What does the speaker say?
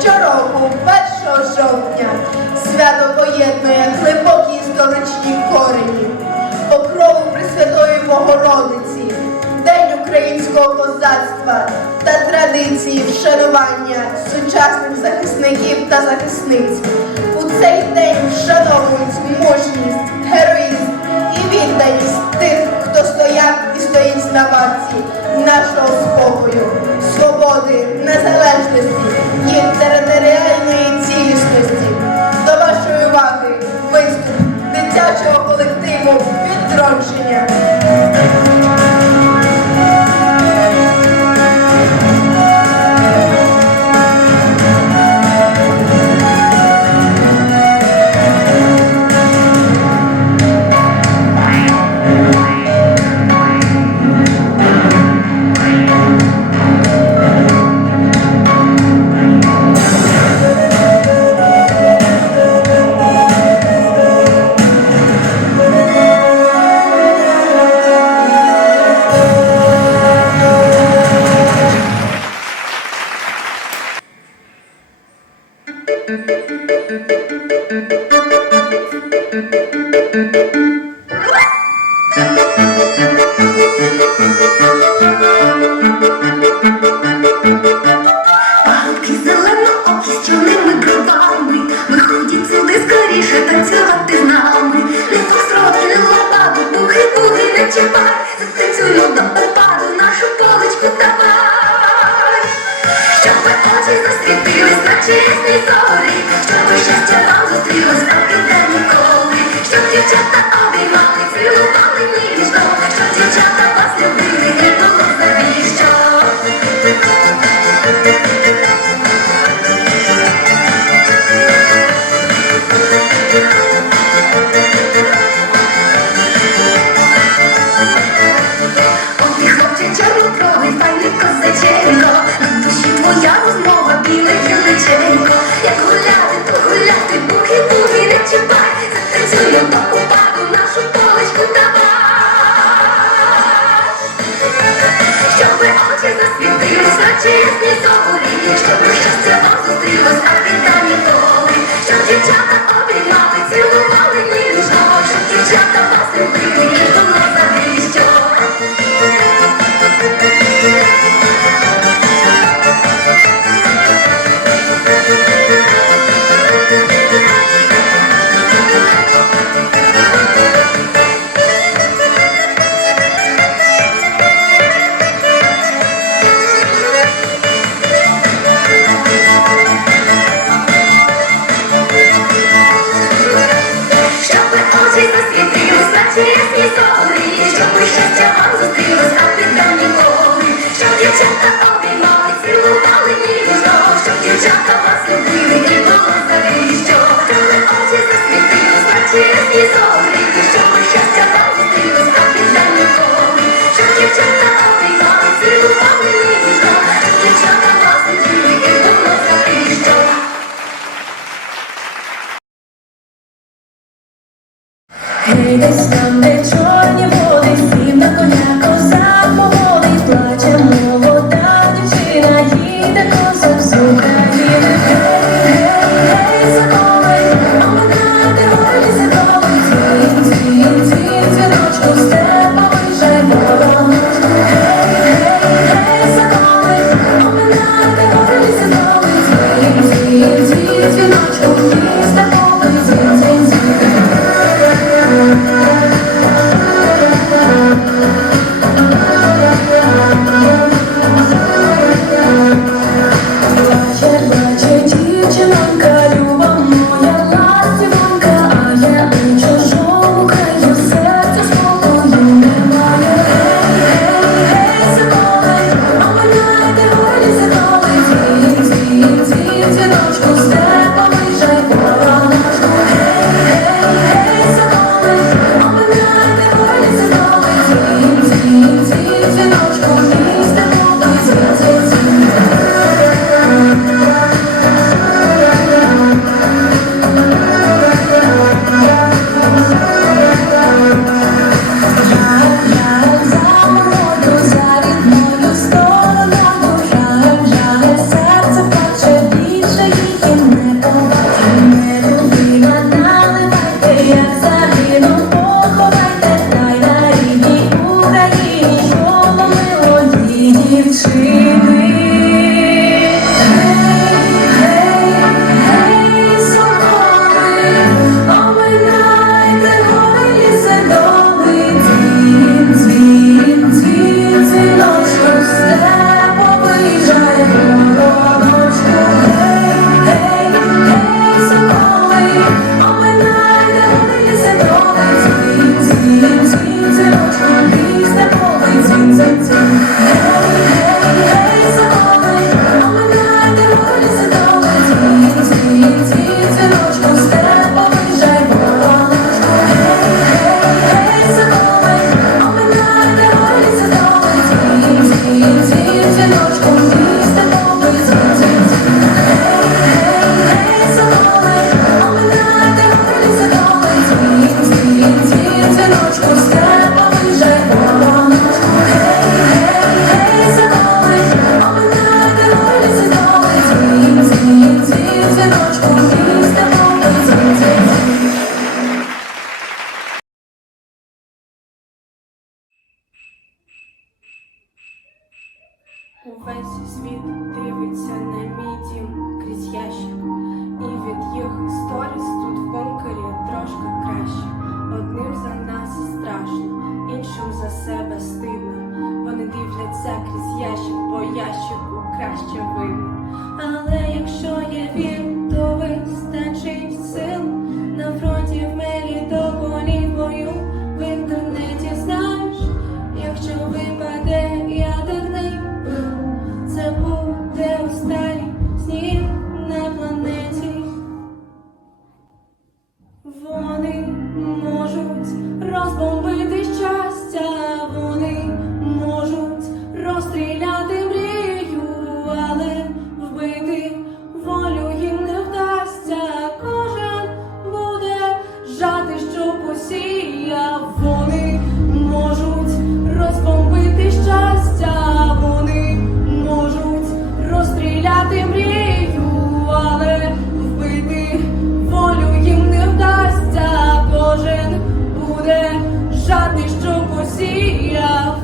щороку 1 жовтня. Свято поєднує глибокі історичні корені, покрову Пресвятої Богородиці, День українського козацтва та традиції вшанування сучасних захисників та захисниць. У цей день вшановують мужність, героїзм і відданість тих, хто стояв і стоїть на варті нашого спокою, свободи, незалежності. мистецького колективу відродження. Палки зелено обстрілими бровами, виходіть сюди скоріше танцювати з нами. чистий зорі, щоб щастя нам зустрілось, так і де ніколи, щоб дівчата обіймали цілували. sí, sí. see Увесь світ дивиться на мій дім крізь ящик, і від їх сторіс тут в бункері трошки краще. Одним за нас страшно, іншим за себе стидно. Вони дивляться крізь ящик, по ящику краще видно. Але жати, що посіяв.